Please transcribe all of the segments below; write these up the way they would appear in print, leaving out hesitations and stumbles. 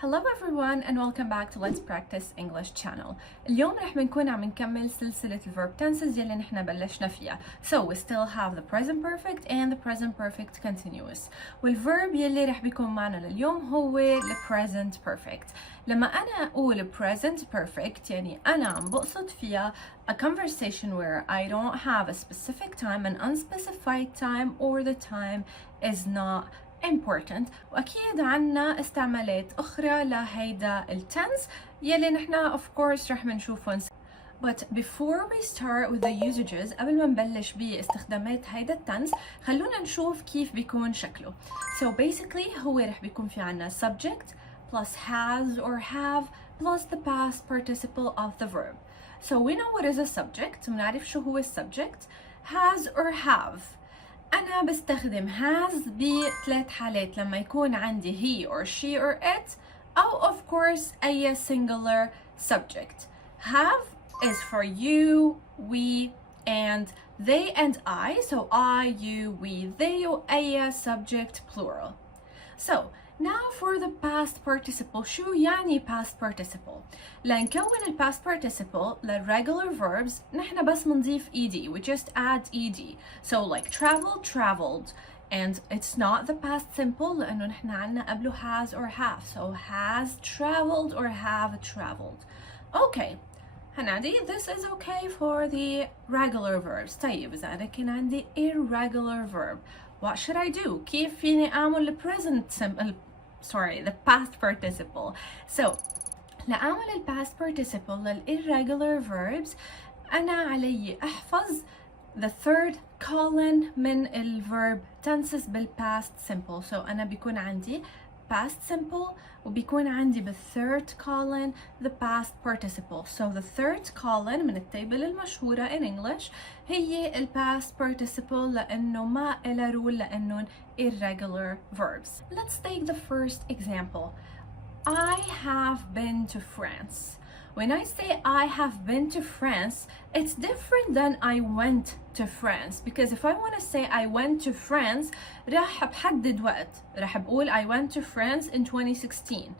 Hello everyone and welcome back to Let's Practice English channel. اليوم رح بنكون عم نكمل سلسلة verb tenses يلي نحنا بلشنا فيها. So we still have the present perfect and the present perfect continuous. والverb يلي رح بيكون معنا لليوم هو the present perfect. لما أنا أقول present perfect يعني أنا عم بقصد فيها a conversation where I don't have a specific time, an unspecified time, or the time is not important. وأكيد عنا استعمالات أخرى لهيدا التنس يلي نحنا of course رح منشوفهم. But before we start with the usages قبل ما نبلش باستخدامات هيدا التنس خلونا نشوف كيف بيكون شكله. So basically هو رح بيكون في عنا subject plus has or have plus the past participle of the verb. So we know what is a subject. بنعرف شو هو subject. Has or have. أنا بستخدم has بثلاث حالات لما يكون عندي he or she or it أو of course أي singular subject. Have is for you, we, and they and I. So I, you, we, they أي subject plural. So now for the past participle. شو يعني past participle؟ لنكون ال past participle للregular verbs نحن بس منضيف ed. We just add ed. So like travel, traveled. And it's not the past simple لأنه نحن عنا قبله has or have. So has traveled or have traveled. Okay. هنادي, this is okay for the regular verbs. طيب إذا أنا كان عندي irregular verb, what should I do? كيف فيني أعمل present simple the past participle. So لأعمل ال past participle لل irregular verbs أنا علي أحفظ the third column من ال verb tenses بال past simple. So أنا بيكون عندي past simple وبيكون عندي بال third column the past participle. So the third column من التيبل المشهورة in English هي ال past participle لأنه ما إلها rule لأنه irregular verbs. Let's take the first example. I have been to France. When I say I have been to France, it's different than I went to France, because if I want to say I went to France راح بحدد وقت. راح بقول I went to France in 2016.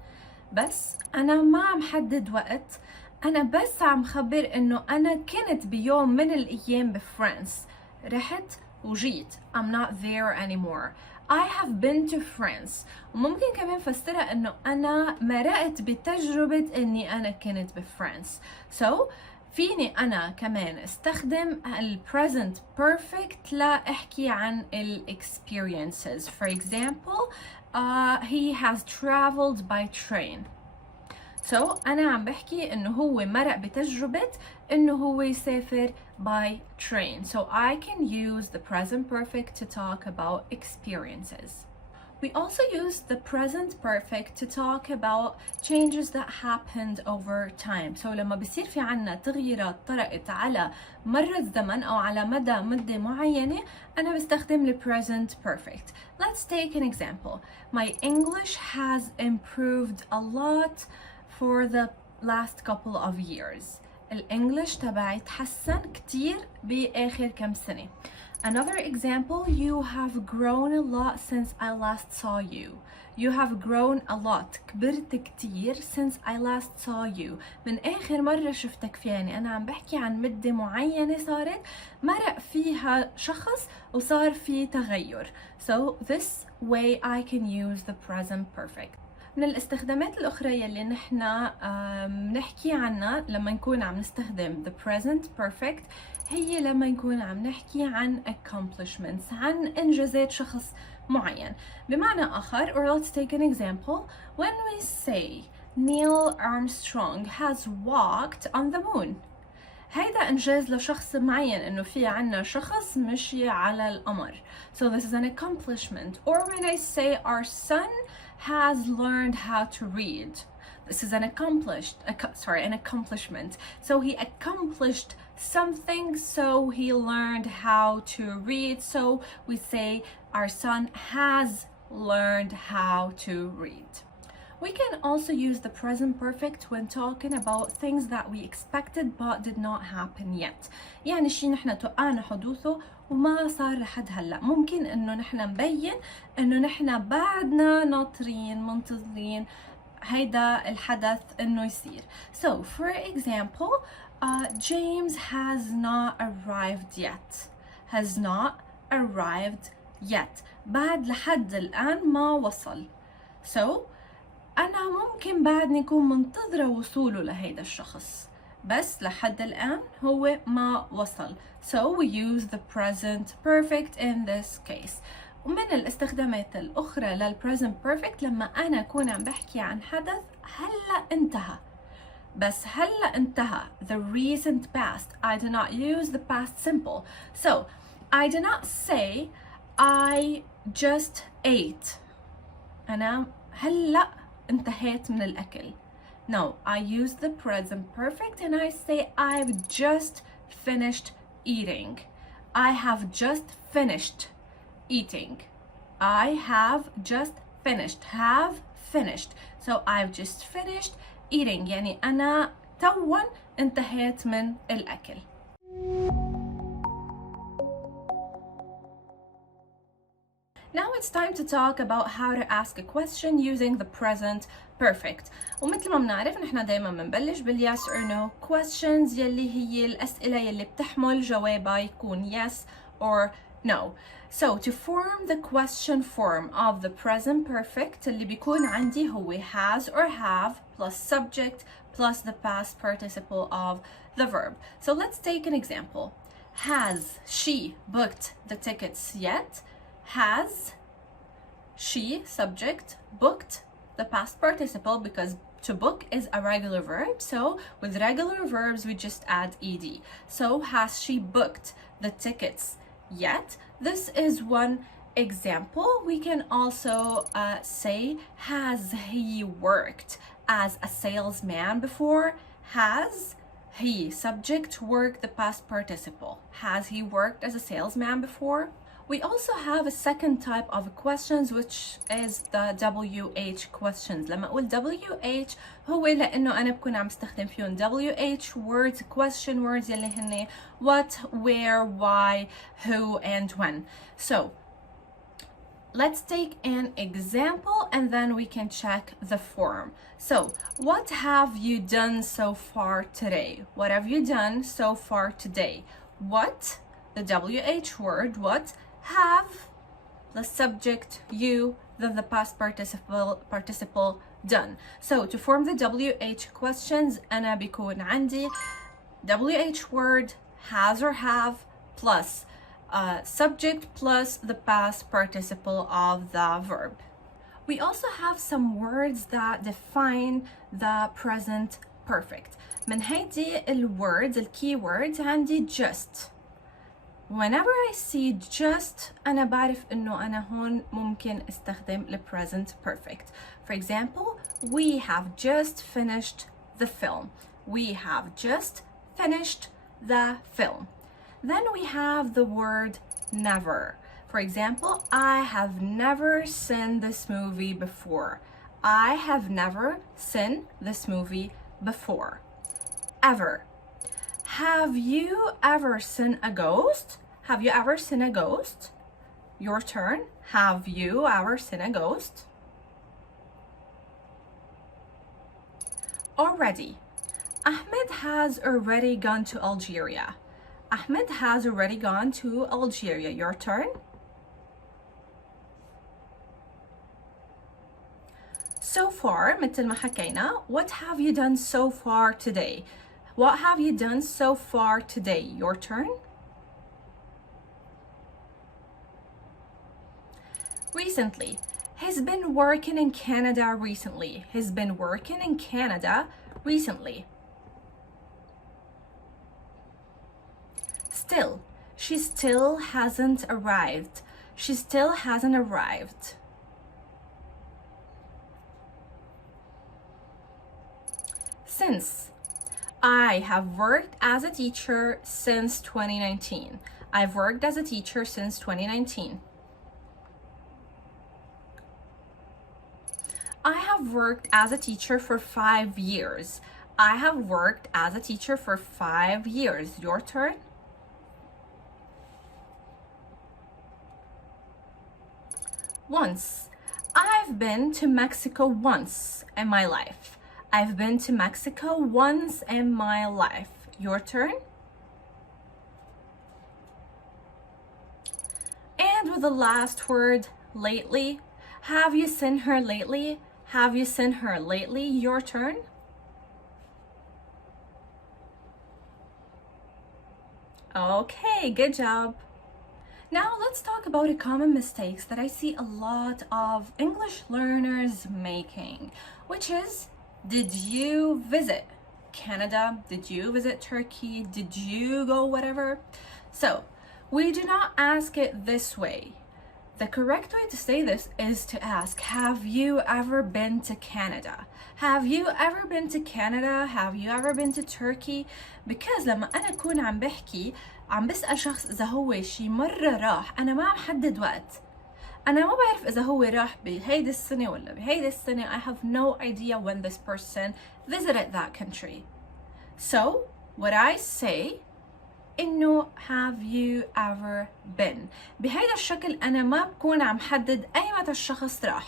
بس أنا ما عم حدد وقت. أنا بس عم خبر إنه أنا كنت بيوم من الأيام بفرنسا. رحت وجيت. I'm not there anymore. I have been to France. وممكن كمان فسرها إنه أنا مرقت بتجربة إني أنا كنت بفرنسا. So فيني أنا كمان استخدم ال present perfect لأحكي عن ال experiences. For example, he has traveled by train. So أنا عم بحكي إنه هو مرق بتجربة إنه هو يسافر by train. So I can use the present perfect to talk about experiences. We also use the present perfect to talk about changes that happened over time. So لما بصير في عنا تغييرات طرقت على مر الزمن أو على مدة معينة أنا بستخدم ال present perfect. Let's take an example. My English has improved a lot for the last couple of years. الإنجليش تبعي تحسن كتير بآخر كم سنة. Another example, you have grown a lot since I last saw you. You have grown a lot. كبرت كتير since I last saw you. من آخر مرة شفتك فيها. يعني أنا عم بحكي عن مدة معينة صارت مرق فيها شخص وصار في تغير. So this way I can use the present perfect. من الاستخدامات الأخرى يلي نحنا بنحكي عنها لما نكون عم نستخدم the present perfect هي لما نكون عم نحكي عن accomplishments عن إنجازات شخص معين. بمعنى آخر, or let's take an example, when we say Neil Armstrong has walked on the moon. هيدا إنجاز لشخص معين إنه في عنا شخص مشي على القمر. So this is an accomplishment. Or when I say our son has learned how to read. This is an accomplishment. So he accomplished something, so he learned how to read. So we say our son has learned how to read. We can also use the present perfect when talking about things that we expected but did not happen yet. يعني شيء نحن توقعنا حدوثه وما صار لحد هلا. ممكن انه نحن نبين انه نحن بعدنا ناطرين منتظرين هيدا الحدث إنه يصير. So for example, James has not arrived yet. Has not arrived yet. بعد لحد الآن ما وصل. So أنا ممكن بعدني أكون منتظرة وصوله لهيدا الشخص، بس لحد الآن هو ما وصل. So we use the present perfect in this case. ومن الاستخدامات الأخرى للpresent perfect لما أنا أكون عم بحكي عن حدث هلأ انتهى، بس هلأ انتهى the recent past. I do not use the past simple. So I do not say I just ate. أنا هلأ انتهيت من الأكل. No, I use the present perfect and I say I've just finished eating. I have just finished eating. I have just finished. Have finished. So I've just finished eating. يعني أنا توا انتهيت من الأكل. Now it's time to talk about how to ask a question using the present perfect. ومثل ما بنعرف نحن دايما بنبلش باليس or no questions يلي هي الأسئلة يلي بتحمل جوابها يكون yes or no. So to form the question form of the present perfect اللي بيكون عندي هو has or have plus subject plus the past participle of the verb. So let's take an example. Has she booked the tickets yet? Has she, subject, booked, the past participle, because to book is a regular verb, so with regular verbs we just add ed. So has she booked the tickets yet? This is one example. We can also say has he worked as a salesman before? Has he, subject, worked, the past participle. Has he worked as a salesman before? We also have a second type of questions which is the WH questions. لما أقول WH هو لأنه أنا بكون عم استخدم فيهم WH words, question words يلي هن what, where, why, who, and when. So let's take an example and then we can check the form. So what have you done so far today? What have you done so far today? What, the WH word, what, have, the subject, you, then the past participle done. So to form the WH questions أنا بيكون عندي WH word, has or have, plus subject plus the past participle of the verb. We also have some words that define the present perfect. من هيدي الwords, الkeywords عندي just. Whenever I see just أنا بعرف إنه أنا هون ممكن استخدم the present perfect. For example, we have just finished the film. We have just finished the film. Then we have the word never. For example, I have never seen this movie before. I have never seen this movie before. Ever. Have you ever seen a ghost? Have you ever seen a ghost? Your turn. Have you ever seen a ghost? Already. Ahmed has already gone to Algeria. Ahmed has already gone to Algeria. Your turn. So far, مثل ما حكينا, what have you done so far today? What have you done so far today? Your turn. Recently. He's been working in Canada recently. He's been working in Canada recently. Still. She still hasn't arrived. She still hasn't arrived. Since. I have worked as a teacher since 2019. I've worked as a teacher since 2019. I have worked as a teacher for 5 years. I have worked as a teacher for 5 years. Your turn. Once. I've I've been to Mexico once in my life. I've been to Mexico once in my life. Your turn. And with the last word, lately. Have you seen her lately? Have you seen her lately? Your turn. Okay, good job. Now let's talk about the common mistakes that I see a lot of English learners making, which is, did you visit Canada? Did you visit Turkey? Did you go whatever? So we do not ask it this way. The correct way to say this is to ask, have you ever been to Canada? Have you ever been to Canada? Have you ever been to Turkey? Because لما أنا أكون عم بحكي عم بسأل شخص إذا هو شي مرة راح، أنا ما عم حدد وقت. أنا ما بعرف إذا هو راح بهيدي السنة ولا بهيدي السنة. I have no idea when this person visited that country. So what I say إنه have you ever been. بهيدا الشكل أنا ما بكون عم حدد أي متى الشخص راح.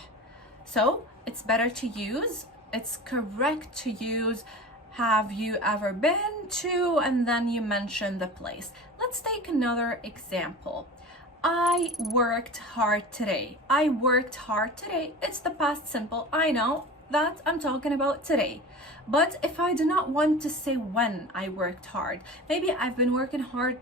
So it's better to use, it's correct to use have you ever been to, and then you mention the place. Let's take another example. I worked hard today. I worked hard today. It's the past simple. I know that I'm talking about today. But if I do not want to say when I worked hard, maybe I've been working hard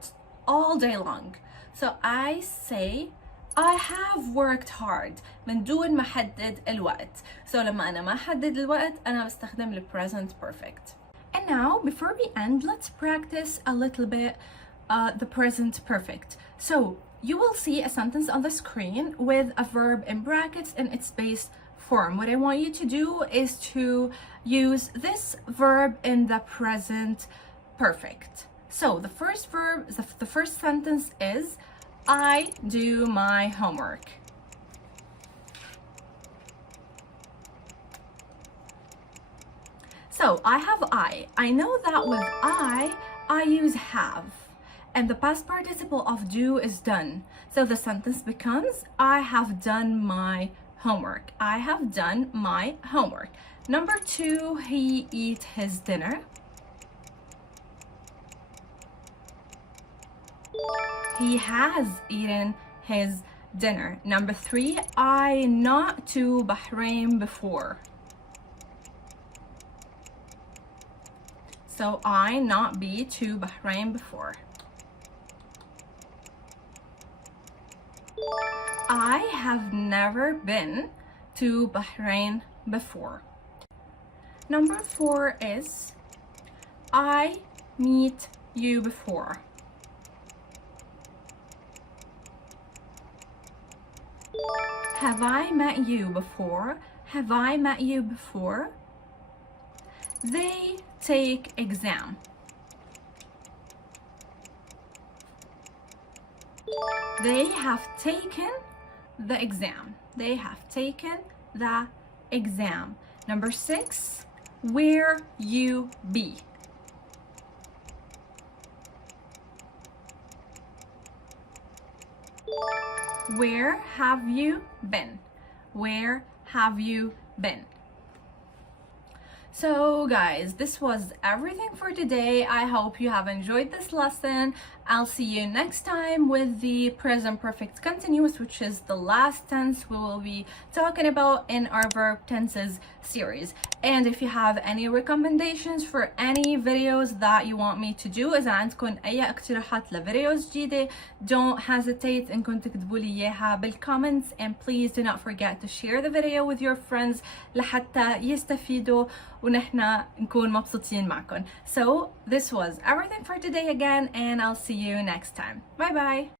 all day long. So I say I have worked hard من دون ما حدد الوقت. So لما أنا ما حدد الوقت أنا بستخدم ال present perfect. And now before we end, let's practice a little bit the present perfect. So you will see a sentence on the screen with a verb in brackets in its base form. What I want you to do is to use this verb in the present perfect. So the first verb, the first sentence is I do my homework. So I have I know that with I use have. And the past participle of do is done. So the sentence becomes I have done my homework. I have done my homework. Number 2, he eat his dinner. He has eaten his dinner. Number 3, I not to Bahrain before. So I not be to Bahrain before. I have never been to Bahrain before. Number 4 is I meet you before. Have I met you before? Have I met you before? They take exam. They have taken the exam. They have taken the exam. Number 6, where you be. Where have you been? Where have you been? So guys, this was everything for today. I hope you have enjoyed this lesson. I'll see you next time with the present perfect continuous, which is the last tense we will be talking about in our verb tenses series. And if you have any recommendations for any videos that you want me to do, إذا عندكم أي اقتراحات لفيديوز جديدة, don't hesitate إنكم تكتبوا لي إياها بالcomments, and please do not forget to share the video with your friends لحتى يستفيدوا ونحن نكون مبسوطين معكم. So this was everything for today again, and I'll see you next time. Bye bye.